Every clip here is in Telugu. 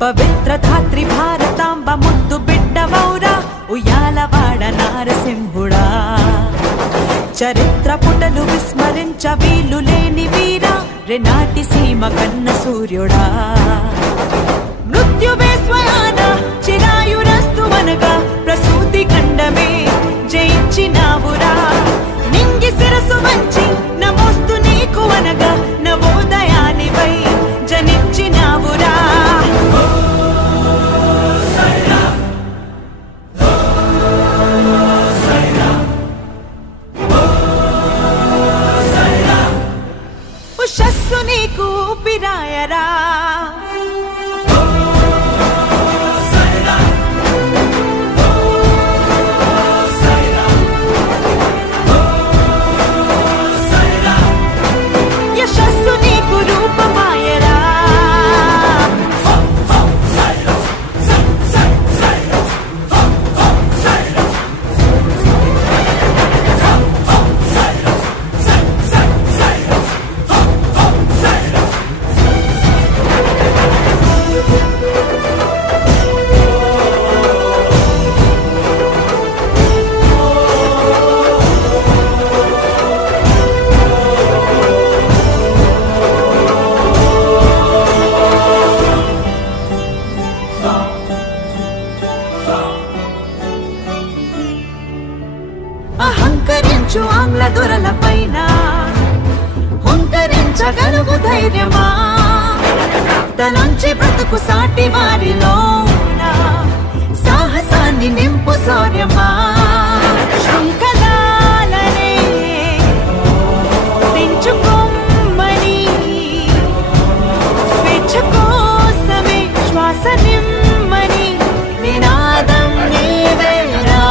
పవిత్ర ధాత్రి భారతాంబ ముద్దు బిడ్డవౌరా ఉయ్యాలవాడ నారసింహుడా. చరిత్ర పుటలు విస్మరించ వీలు లేని వీరా రెనాటి సీమ కన్న సూర్యుడా. మృత్యువే స్వయాన చిరాయురస్తువనగా ప్రసూతి ఖండమే జయించినావురా. నింగి శిరసు వంచి నమోస్తు నీకు అనగా నవోదయానివై జనించినావురా. ఉషస్సు నీకు ఊపిరాయరా. యశస్సు నీకు రూపమాయరా. అహంకరించు ఆంగ్ల దొరల పైన హుంకరించగలుగు ధైర్యమా. తనంచి బ్రతుకు సాటి వారిలో సాహసాన్ని నింపు శౌర్యమా. శృంఖలాలనే తెంచుకోమని స్వేచ్ఛ కోసమే శ్వాస నిమ్మని నినాదం నీవేరా.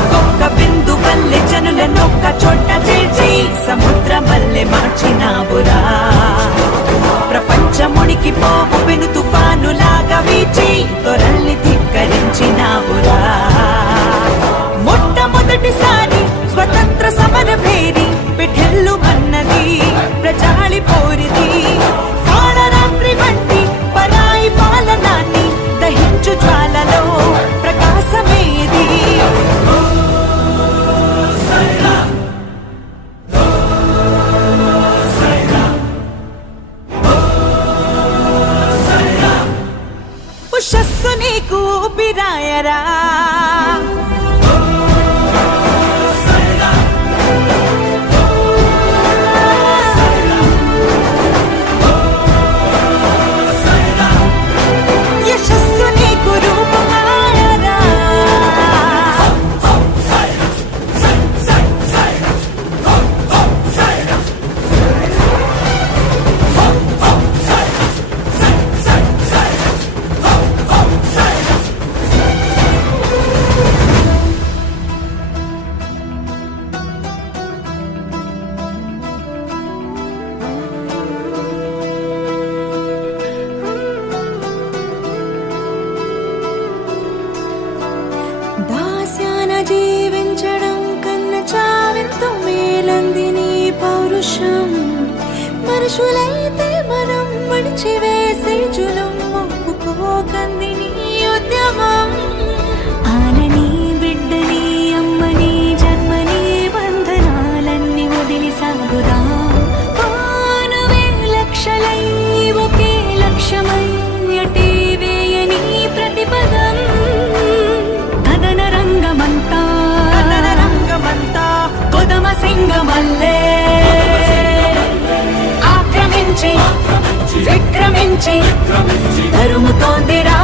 ఒక్కొక్క బిందు వల్లే జనులనొక్క చోట చేర్చి సముద్రం వల్లే మార్చినావురా. ప్రపంచమునికి పోవు పెను తుఫానులాగా వీచి తొరల్ని ధిక్కరించినావురా. మొట్టమొదటిసారి స్వతంత్ర సమర భేరి పిఠెల్లు మన్నది ప్రజాళి పోరిది. కాళరాత్రి వంటి పరాయి పాలనాన్ని దహించు జ్వాలలో ప్రకాశమేది. ఉషస్సు నీకు ఊపిరాయరా. యశస్సు నీకు రూపమాయరా. దాస్యాన జీవించడం కన్న చావెంతో మేలంది నీ పౌరుషం. మనుషులైతే మనం మడిచివేసే జులం ఒప్పుకోకంది నీ ఉద్యమం. ఆనని బిడ్డని అమ్మని జన్మని బంధనాలన్నీ వదిలి సాగుదా. పానువే లక్షలై ఒకే లక్ష్యమై అటే వేయని ప్రతిపదం. కొదమ సింగమల్లే ఆక్రమించి విక్రమించి తరుముతోందిరా.